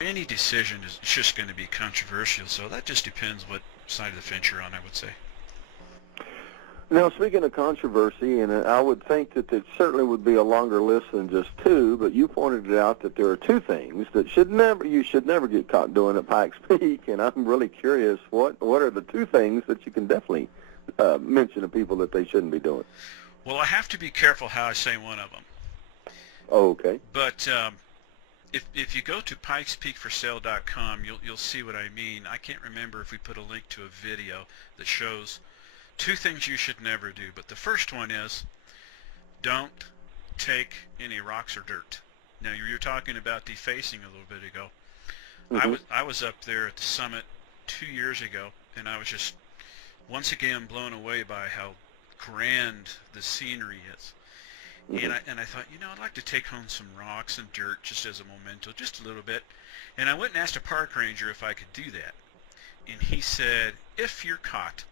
Any decision is just going to be controversial, so that just depends what side of the fence you're on, I would say. Now, speaking of controversy, and I would think that it certainly would be a longer list than just two, but you pointed it out that there are two things that you should never get caught doing at Pikes Peak, and I'm really curious, what are the two things that you can definitely mention to people that they shouldn't be doing? Well, I have to be careful how I say one of them. Oh, okay. But if you go to pikespeakforsale.com, you'll see what I mean. I can't remember if we put a link to a video that shows two things you should never do. But the first one is, don't take any rocks or dirt. Now, you were talking about defacing a little bit ago. Mm-hmm. I was up there at the summit 2 years ago, and I was just once again blown away by how grand the scenery is. Mm-hmm. And I thought, I'd like to take home some rocks and dirt just as a memento, just a little bit. And I went and asked a park ranger if I could do that. And he said, if you're caught,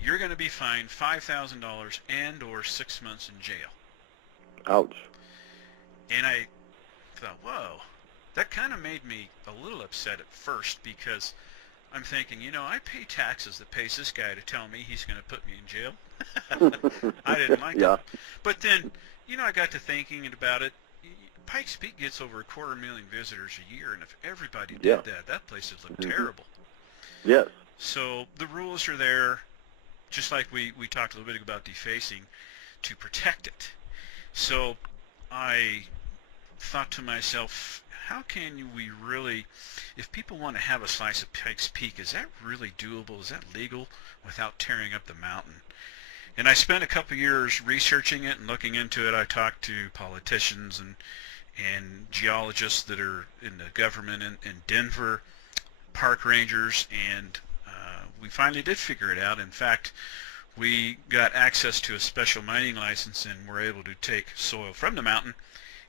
you're going to be fined $5,000 and or 6 months in jail. Ouch. And I thought, whoa, that kind of made me a little upset at first, because I'm thinking, I pay taxes that pays this guy to tell me he's going to put me in jail. I didn't like it. But then, I got to thinking about it. Pikes Peak gets over 250,000 visitors a year, and if everybody did that place would look terrible. Yes. So the rules are there, just like we talked a little bit about defacing, to protect it. So I thought to myself, how can we really, if people want to have a slice of Pikes Peak, is that really doable? Is that legal without tearing up the mountain? And I spent a couple years researching it and looking into it. I talked to politicians and geologists that are in the government in Denver, park rangers, and we finally did figure it out. In fact, we got access to a special mining license, and we're able to take soil from the mountain,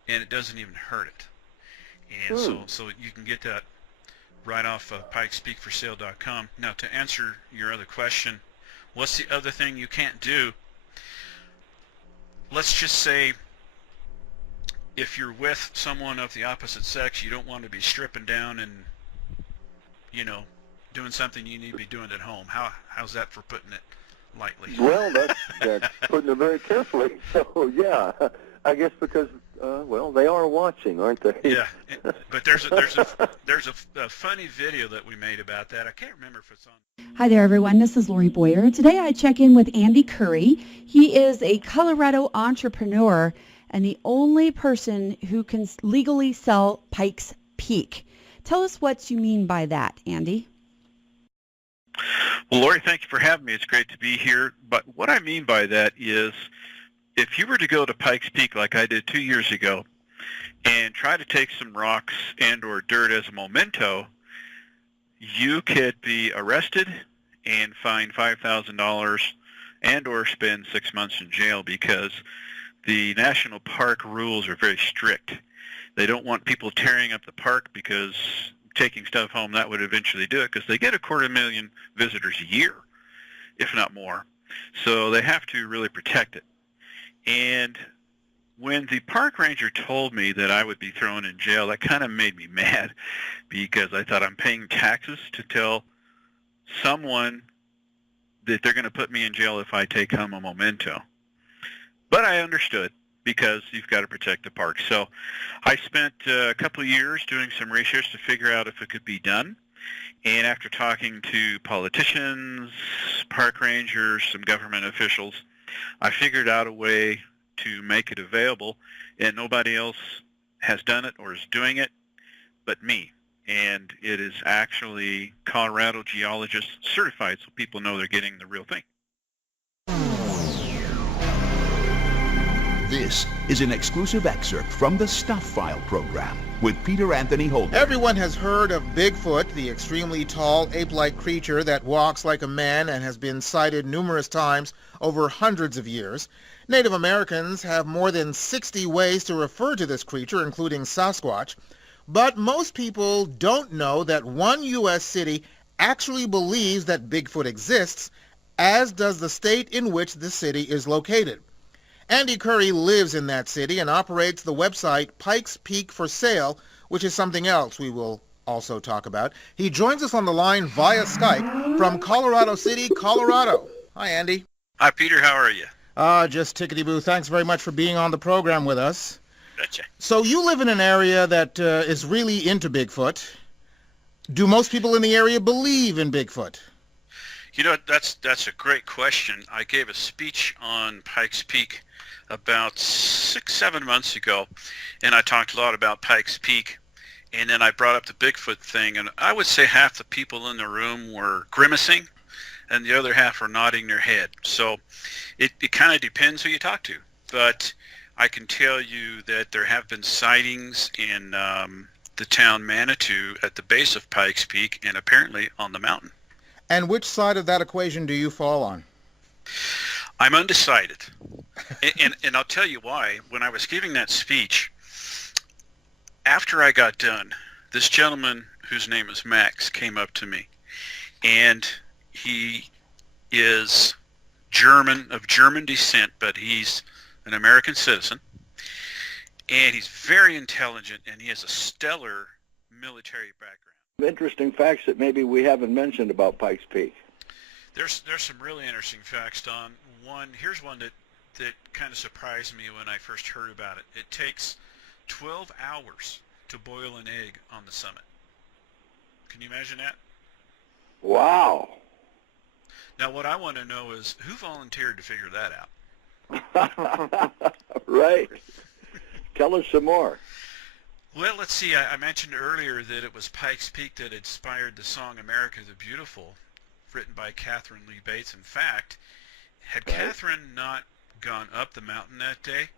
and it doesn't even hurt it. And so you can get that right off of pikespeakforsale.com. Now, to answer your other question, what's the other thing you can't do? Let's just say if you're with someone of the opposite sex, you don't want to be stripping down and, doing something you need to be doing at home. How's that for putting it lightly? Well, that's putting it very carefully. So, yeah, I guess because, they are watching, aren't they? Yeah, but there's a funny video that we made about that. I can't remember if it's on. Hi there, everyone. This is Lori Boyer. Today I check in with Andy Curry. He is a Colorado entrepreneur and the only person who can legally sell Pikes Peak. Tell us what you mean by that, Andy. Well, Lori, thank you for having me. It's great to be here. But what I mean by that is, if you were to go to Pikes Peak like I did 2 years ago and try to take some rocks and or dirt as a memento, you could be arrested and fined $5,000 and or spend 6 months in jail, because the national park rules are very strict. They don't want people tearing up the park, because taking stuff home, that would eventually do it, because they get 250,000 visitors a year, if not more. So they have to really protect it. And when the park ranger told me that I would be thrown in jail, that kind of made me mad, because I thought, I'm paying taxes to tell someone that they're going to put me in jail if I take home a memento. But I understood, because you've got to protect the park. So I spent a couple of years doing some research to figure out if it could be done. And after talking to politicians, park rangers, some government officials, I figured out a way to make it available, and nobody else has done it or is doing it but me. And it is actually Colorado geologists certified, so people know they're getting the real thing. This is an exclusive excerpt from the Stuff File program with Peter Anthony Holden. Everyone has heard of Bigfoot, the extremely tall, ape-like creature that walks like a man and has been sighted numerous times over hundreds of years. Native Americans have more than 60 ways to refer to this creature, including Sasquatch. But most people don't know that one U.S. city actually believes that Bigfoot exists, as does the state in which the city is located. Andy Curry lives in that city and operates the website Pikes Peak for Sale, which is something else we will also talk about. He joins us on the line via Skype from Colorado City, Colorado. Hi, Andy. Hi, Peter. How are you? Just tickety-boo. Thanks very much for being on the program with us. Betcha. So you live in an area that is really into Bigfoot. Do most people in the area believe in Bigfoot? You know, that's a great question. I gave a speech on Pikes Peak about 6-7 months ago, and I talked a lot about Pikes Peak, and then I brought up the Bigfoot thing, and I would say half the people in the room were grimacing, and the other half were nodding their head. So it kind of depends who you talk to, but I can tell you that there have been sightings in the town Manitou at the base of Pikes Peak and apparently on the mountain. And which side of that equation do you fall on? I'm undecided. and I'll tell you why. When I was giving that speech, after I got done, this gentleman whose name is Max came up to me, and he is German, of German descent, but he's an American citizen, and he's very intelligent, and he has a stellar military background. Interesting facts that maybe we haven't mentioned about Pikes Peak. There's some really interesting facts, Don. Here's one that kind of surprised me when I first heard about it. It takes 12 hours to boil an egg on the summit. Can you imagine that? Wow. Now, what I want to know is who volunteered to figure that out? Right. Tell us some more. Well, let's see. I mentioned earlier that it was Pikes Peak that inspired the song America the Beautiful, written by Catherine Lee Bates. In fact, had Catherine not gone up the mountain that day,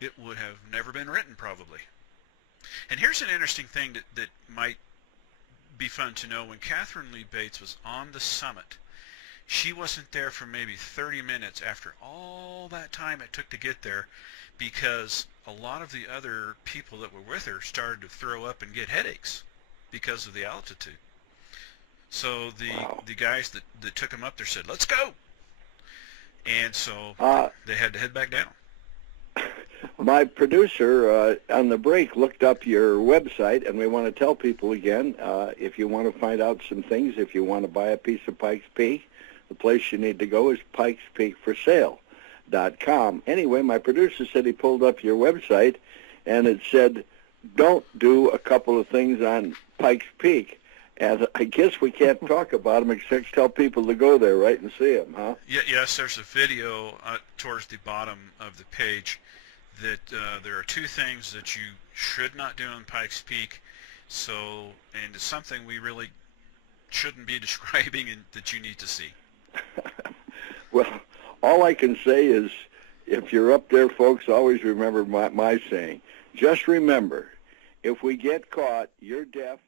it would have never been written, probably. And here's an interesting thing that might be fun to know. When Catherine Lee Bates was on the summit, she wasn't there for maybe 30 minutes after all that time it took to get there, because a lot of the other people that were with her started to throw up and get headaches because of the altitude. So the guys that took them up there said, "Let's go." And so they had to head back down. My producer on the break looked up your website, and we want to tell people again, if you want to find out some things, if you want to buy a piece of Pikes Peak, the place you need to go is pikespeakforsale.com. Anyway, my producer said he pulled up your website, and it said, don't do a couple of things on Pikes Peak. And I guess we can't talk about them except tell people to go there, right, and see them, huh? Yes, there's a video towards the bottom of the page that there are two things that you should not do on Pikes Peak. And it's something we really shouldn't be describing and that you need to see. Well, all I can say is, if you're up there, folks, always remember my saying. Just remember, if we get caught, you're deaf,